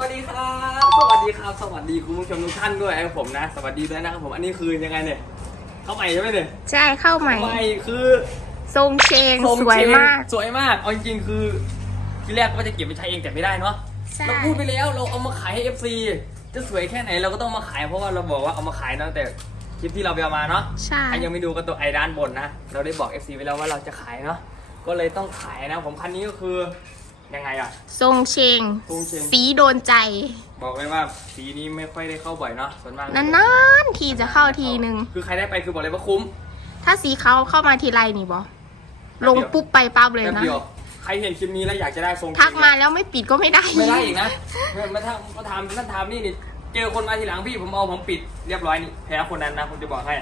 สวัสดีครับ สวัสดีครับ สวัสดีคุณผู้ชมทุกท่านด้วยนะครับผมนะ สวัสดีด้วยนะครับผมอันนี้คือยังไงเนี่ยเข้าใหม่ใช่ไหมเนี่ยใช่เข้าใหม่ใหม่คือทรงเชงทรงสวยเชงมาก สวยมากเอาจริงๆคือที่แรกก็จะเก็บไปใช้เองแต่ไม่ได้เนาะใช่เราพูดไปแล้วเราเอามาขายให้ FC จะสวยแค่ไหนเราก็ต้องมาขายเพราะว่าเราบอกว่าเอามาขายตั้งแต่คลิปที่เราไปเอามาเนาะใช่ใครยังไม่ดูก็ตัวไอด้านบนนะ เราได้บอก FC ไว้แล้วว่าเราจะขายเนาะ ก็เลยต้องขายนะ ผมคันนี้ก็คือ ยังไงอะทรงเชง ทรงเชง สีโดนใจ บอกเลยว่าสีนี้ไม่ค่อยได้เข้าบ่อยเนาะส่วนมากนานๆทีจะเข้าทีหนึ่งคือใครได้ไปคือบอกเลยว่าคุ้มถ้าสีเขาเข้ามาทีไรนี่บอลงปุ๊บไปปั๊บเลยแป๊บนะ เดียวใครเห็นคลิปนี้แล้วอยากจะได้ทรงทักมาแล้วไม่ปิดก็ไม่ได้ไม่ได้อีกนะมาทำมาทำนั่นทำนี่นี่เจอคนมาทีหลังพี่ผมเอาผมปิดเรียบร้อยนี่แพ้คนนั้นนะผมจะบอกให้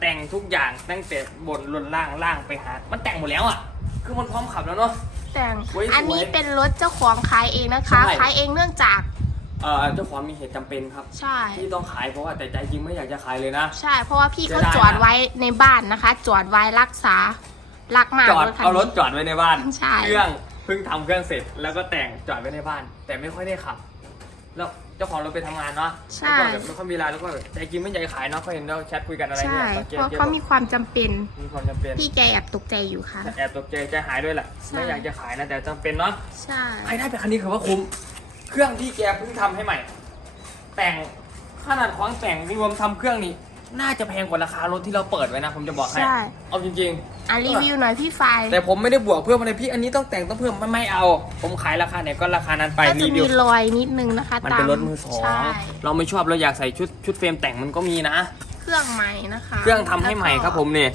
แต่งทุกอย่างตั้งแต่บนลนล่างล่างไปหา มันแต่งหมดแล้วอะ คือมันพร้อมขับแล้วเนาะ แต่งไว้สวยอันนี้เป็นรถเจ้าของขายเองนะคะ ใช่ ขายเองเนื่องจาก เอ่อเจ้าของมีเหตุจำเป็นครับ ใช่ ที่ต้องขายเพราะว่าแต่ใจจริงไม่อยากจะขายเลยนะ ใช่ เพราะว่าพี่เขาเสียดาย จอดไว้ในบ้านนะคะ จอดไว้รักษา รักมากจอดรถคันเอารถนี้จอดไว้ในบ้าน ใช่ เครื่องเพิ่งทำเครื่องเสร็จแล้วก็แต่งจอดไว้ในบ้าน แต่ไม่ค่อยได้ขับ แล้ว เจ้าของเราไปทำงานเนาะใช่ แล้วก็แบบไม่ค่อยมีเวลาแล้วก็แบบใจจริงไม่อยากจะขายเนาะเขาเห็นเราแชทคุยกันอะไรใช่ เนี่ยเพราะเขามีความจำเป็น มีความจำเป็น พี่แกแอบตกใจอยู่ค่ะ แอบตกใจใจหายด้วยแหละใช่ ไม่อยากจะขายนะแต่จำเป็นเนาะใช่ ใครได้ไปคันนี้คือว่าคุ้ม เครื่องที่แกเพิ่งทำให้ใหม่ แต่งขนาดของแต่งรวมทำเครื่องนี้ น่าจะแพงกว่าราคารถที่เราเปิดไว้นะผมจะบอกให้ใช่ เอาจริงอะรีวิวหน่อยพี่ไฟๆ แต่ผมไม่ได้บวกเพิ่มอะไรพี่อันนี้ต้องแต่งต้องเพิ่มไม่ไม่เอา ผมขายราคาไหนก็ราคานั้นไปก็รีจะวิมีว รอยนิดนึงนะคะมันตาเป็นมรถมือสองใช่ เราไม่ชอบเราอยากใส่ชุดชุดเฟรมแต่งมันก็มีนะ เครื่องใหม่นะคะเครื่องทำให้ใหม่ครับผมเนี่ย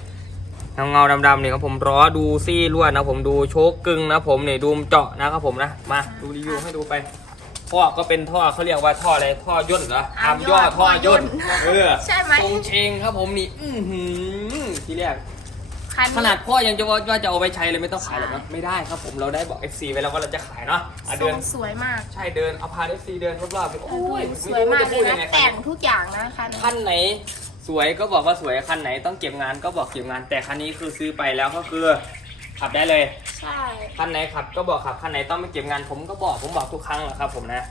เงาเงาๆดำๆเนี่ยครับผมล้อดูซี่ลวดนะผมดูโชคกึ่งนะผมเนี่ยดูเจาะนะครับผมนะมาดูรีวิวให้ดูไป ท่อก็เป็นท่อเขาเรียกว่าท่ออะไรท่อย่นเหรออาร์มย่อท่อย่นเออใช่ไหม ทรงเชงครับผมนี่ อื้อหือทีแรก คัน ขนานี้ดพ่อยังจะว่าว่าจะเอาไปใช้เลยไม่ต้องขายหรอกนะไม่ได้ครับผมเราได้บอก FC ไว้แล้วว่าเราจะขายเนาะอะทรเดินงสวยมากใช่เดินเอาพา FC เดินรอบๆไปโอ้ยสวยมากไรู้จะเลพูยดนะ งไงแต่งทุกอย่างนะคันนี้คันไหน สวยก็บอกว่าสวยคันไหนต้องเก็บงานก็บอกเก็บงาน แต่คันนี้คือซื้อไปแล้วก็คือ ขับได้เลย ใช่คันไหนขับก็บอกขับคันไหนต้องไม่เก็บงานผมก็บอกผมบอกทุกครั้งแหละครับ ผมนะ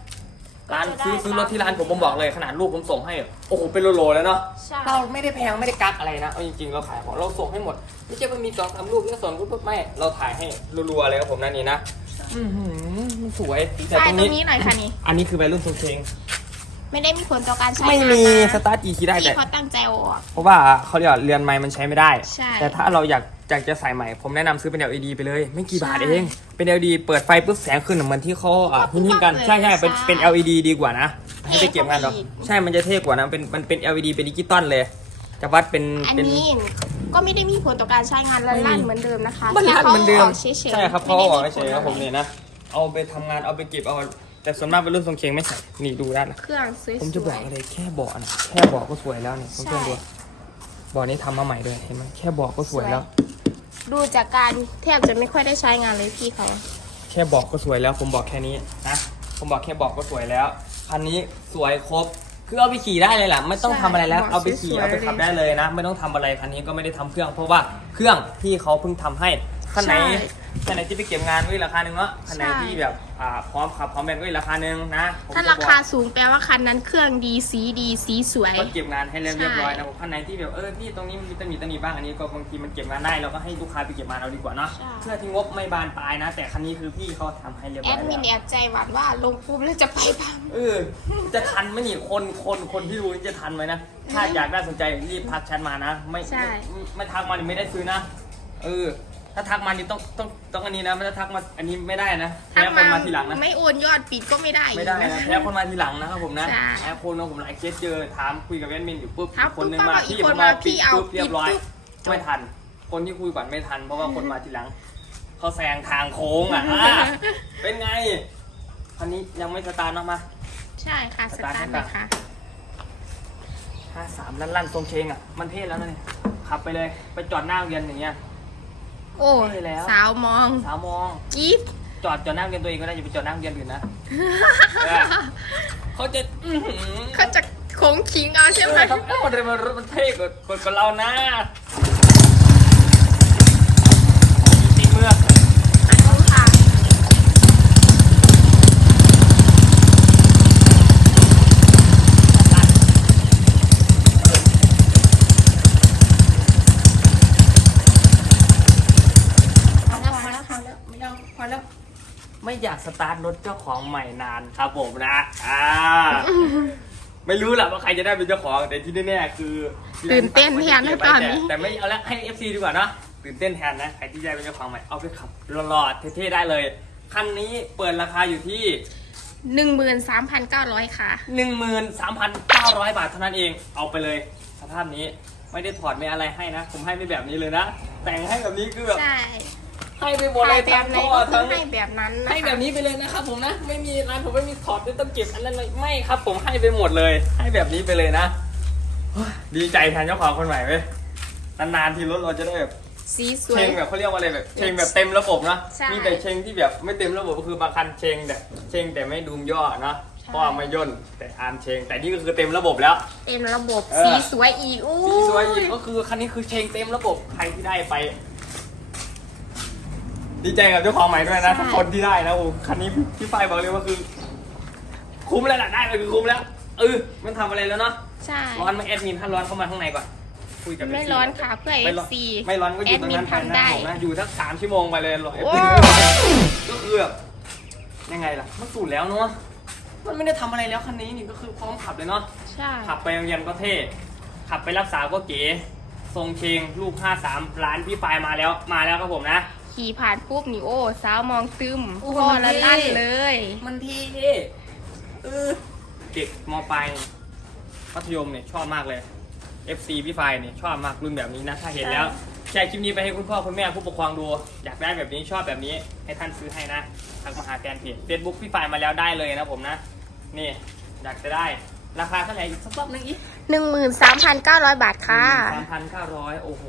ร้านซื้อซื้อรถที่ร้านผมผมบอกเลยขนาดลูกผมส่งให้โอ้โหเป็นโลๆแล้วเนาะใช่เราไม่ได้แพงไม่ได้กักอะไรนะเอาจริงๆเราขายของเราส่งให้หมด ไม่ใช่ว่ามีสองสามลูกแล้วส่วนปุ๊บไม่เราถ่ายให้รัวๆเลยครับผมนั่นนี่นะอือหือมันสวยแต่ใช่ตรงตรนี้งนี้หน่อยค่ะนี่อันนี้คือใบรุ่นทรงเชง ไม่ได้มีผลต่อการใช้ไม่งานมีนะสตาร์ทกี่คีย์ได้แต่พี่เขาตั้งใจเอาออก เพราะว่าเขาเรียกว่าเรือนไม้มันใช้ไม่ได้ ใช่แต่ถ้าเราอยากอยากจะใส่ใหม่ ผมแนะนำซื้อเป็น LED ไปเลย ไม่กี่บาทใช่เอง เป็น LED เปิดไฟปุ๊บแสงขึ้นเหมือนที่เขาอะปุ๊หิ้บงๆกัน เลยใช่ใช่เป็นใช่เป็น LED ดีกว่านะให้ไปเก็บงานหรอกเท่กว่าอีก ใช่ มันจะเท่กว่านะเป็นมันเป็น LED เป็นดิจิตอลเลย จะวัดเป็นอันเป็น นี้ก็ไม่ได้มีผลต่อการใช้งานลั่ไม่นมีๆเหมือนเดิมนะคะมันลั่นเหมือนเดิมแค่ขาาฉยๆใช่ครับเขาเอาออกไม่เฉได้ยๆครับผมผลเนี่ยนะ เอาไปทำงานเอาไปเก็บเอา แต่ส่วนมากเป็นรุ่นทรงเชงไม่ใส่นี่ดูได้นะเครื่องสวยๆ ผมจะบอกอะไรแค่เบาะนะแค่เบาะก็สวยแล้วเนี่ยเพื่อนๆดูเบาะนี้ทำมาใหม่เลยเห็นไหมแค่เบาะก็สวยแล้ว ดูจากการแทบจะไม่ค่อยได้ใช้งานเลยพี่เขา แค่บอกก็สวยแล้ว ผมบอกแค่นี้นะผมบอกแค่บอกก็สวยแล้วคันนี้สวยครบคือเอาไปขี่ได้เลยแหละไม่ต้องทำอะไรแล้วเอาไปขี่เอาไปขับได้เลยนะ ไม่ต้องทำอะไรคันนี้ก็ไม่ได้ทำเครื่อง เพราะว่าเครื่องพี่เขาเพิ่งทำให้คันไหน คันไหนที่ไปเก็บงานก็อีกราคาหนึ่งเนาะคันไหนที่แบบอ่าพร้อมขับพร้อมแบนก็อีกราคาหนึ่งนะผมถ้าจะราบอกคาสูงแปลว่าคันนั้นเครื่องดีสีดีสีสวย ก็เก็บงานให้เรียบใช่เรียบร้อยนะผมคันไหนที่แบบเออพี่ตรงนี้มันมีตำหนิตำหนิบ้างอันนี้ก็บางทีมันเก็บงานได้เราก็ให้ลูกค้าไปเก็บงานเอาดีกว่าเนาะใช่ เพื่อที่งบไม่บานปลายนะ แต่คันนี้คือพี่เขาทำให้เรียบแอร้อยดแล้วมินแอบใจหวั่นว่าลงปุ๊บแล้วจะไปบ้าง เออจะทันไหมนี่คนคนคนที่ดูนี่จะทันไหมนะถ้าอยากได้สนใจรีบทักแชทมานะ ไม่ใช่ ไม่ไม่ทักมานี่ไม่ได้ซื้อนะเออ ถ้าทักมานี่ต้องต้องต้องอันนี้นะไม่ถ้าทักมาอันนี้ไม่ได้นะแพ้คนมาทีหลังนะไม่โอนยอดปิดก็ไม่ได้ไม่ได้อีกนะนะแพ้คนมาทีหลังนะครับผมนะใช่แพ้คนนะผมหลายเคสเจอถามคุยกับแอดมินอยู่ปุ๊บถามอีกคนนึงปุ๊บมาปั๊บอีกพี่คผนมมามาพี่ปิดเอาปุ๊บเรียบร้อยปิดปุ๊บไม่ทัน คนที่คุยก่อนไม่ทัน เพราะว่าคนมาทีหลังเขาแซงทางโค้งอะอะเป็นไงคันนี้ยังไม่สตาร์ทเนาะมาใช่ค่ะสตาร์ทเลยค่ะห้าสามลั่นลั่นๆทรงเชงอะมันเท่แล้วนะเนี่ยขับไปเลยไปจอดหน้าโรงเรียนอย่างเงี้ย โอ้ใช่แล้ว สาวมองสาวมองกีฟจอดจอดหน้าโรงเรียนตัวเองก็ได้อย่าไปจอดหน้าโรงเรียนอื่นนะเออเขาจะอื้อหือเขาจะโค้งคิงเอาใช่ไหมเออครับเอ้ามันมันมันเท่กว่ากว่ากว่าเรานะตีเมื่อ เอาค่ะ ตาร์ทรถเจ้าของใหม่นานครับผมนะ อ่า ไม่รู้แหละว่าใครจะได้เป็นเจ้าของ แต่ที่แน่ๆคือตื่นเต้นแทนนะตอนนี้ แต่แต่ไม่เอาละให้ FC ดีกว่าเนอะตื่นเต้นแทนนะ ใครที่ได้เป็นเจ้าของใหม่ เอาไปขับหล่อๆเท่ๆได้เลย คันนี้เปิดราคาอยู่ที่หนึ่งหมื่นสามพันเก้าร้อยค่ะ13,900บาทเท่านั้นเอง เอาไปเลยสภาพนี้ไม่ได้ถอดไม่อะไรให้นะ ผมให้ไม่แบบนี้เลยนะ แต่งให้แบบนี้คือแบบใช่ ให้ไปหมดเลยถ่ายแบบไหนทั้งก็ท่อคืทั้อง ให้แบบนั้นนะคะให้แบบนี้ไปเลยนะครับผมนะไม่มีร้านผมไม่มีถอดไม่ต้องเก็บอันนั้นเลยไม่ครับ ผมให้ไปหมดเลย ให้แบบนี้ไปเลยนะเฮ้ยดีใจแทนเจ้าของคนใหม่เว้ยนานๆทีรถเราจะได้แบบสีสเชวยงแบบเขาเรียกว่าอะไรแบบเชงแบบเต็มระบบนะใช่มีแต่เชงที่แบบไม่เต็มระบบก็คือบางคันเชงแต่เชงแต่ไม่ดูมย่อนะใช่ เพราะว่าไม่ย่นแต่อาร์มเชง แต่นี่ก็คือเต็มระบบแล้ว เต็มระบบเออ สีสวยอีกอู้สีสวยอีกก็คือคันนี้คือเชงเต็มระบบใครที่ได้ไป ดีใจกับเจ้าของใหม่ด้วยนะทุกคนที่ได้นะโอ้คันนี้พี่ไฟบอกเลยว่าคือ คุ้มแล้วล่ะได้ไปคือคุ้มแล้วเออมันทำอะไรแล้วเนาะใช่ ร้อนไหมแอดมินถ้าร้อนเข้ามาข้างในก่อนคุยกับ ไม่ FC ร้อนค่ะเพื่อ ไม่ร้อน FC ไม่ร้อนก็อยู่ตรงนั้นแอดมินไปทำได้นะผมนะอยู่สักสามชั่วโมงไปเลยรอโอ้ ก็คือแบบยังไงล่ะมันสูตรแล้วเนาะมันไม่ได้ทำอะไรแล้วคันนี้นี่ก็คือพร้อมขับเลยเนาะ ใช่ ขับไปโรงเรียนก็เท่ ขับไปรักษาก็เก๋ ทรงเชงลูก 53 ร้านพี่ปายมาแล้ว มาแล้วครับผมนะ ขี่ผ่านปุ๊บนี่โอ้สาวมองซึมโอ้พ่อละมันเท่ ลั่นเลย มันเท่เออเด็กมปลายนี่มัธยมเนี่ยชอบมากเลย FC พี่ไฟเนี่ยชอบมากรุ่นแบบนี้นะ ถ้าเห็นแล้วแชร์คลิปนี้ไปให้คุณพ่อคุณแม่ผู้ปกครองดู อยากได้แบบนี้ชอบแบบนี้ให้ท่านซื้อให้นะทักมาหาแฟนเพจ Facebook พี่ไฟมาแล้วได้เลยนะผมนะ นี่อยากจะได้ราคาเท่าไหร่อีกสักรอบนึงอีกหนึ่งหมื่นสามพันเก้าร้อยบาทค่ะ สามพันเก้าร้อยโอ้โห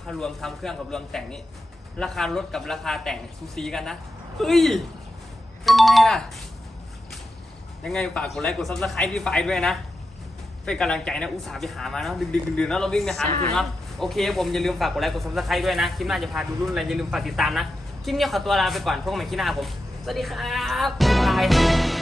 ถ้ารวมทำเครื่องกับรวมแต่งนี่ ราคารถกับราคาแต่งซูซีกันนะ เฮ้ย เป็นไงล่ะ ยังไงฝากกดไลค์กดซับสไครต์พี่ไฟด้วยนะ เป็นกำลังใจนะ อุตส่าห์ไปหามาเนาะดึกดึกๆดื่นๆแล้วเราวิ่งไปหามาถึงเนาะโอเคผมอย่าลืมฝากกดไลค์กดซับสไครต์ด้วยนะ คลิปหน้าจะพาดูรุ่นอะไรอย่าลืมฝากติดตามนะ คลิปนี้ขอตัวลาไปก่อนพวกใหม่คลิปหน้าผม สวัสดีครับบ๊ายบาย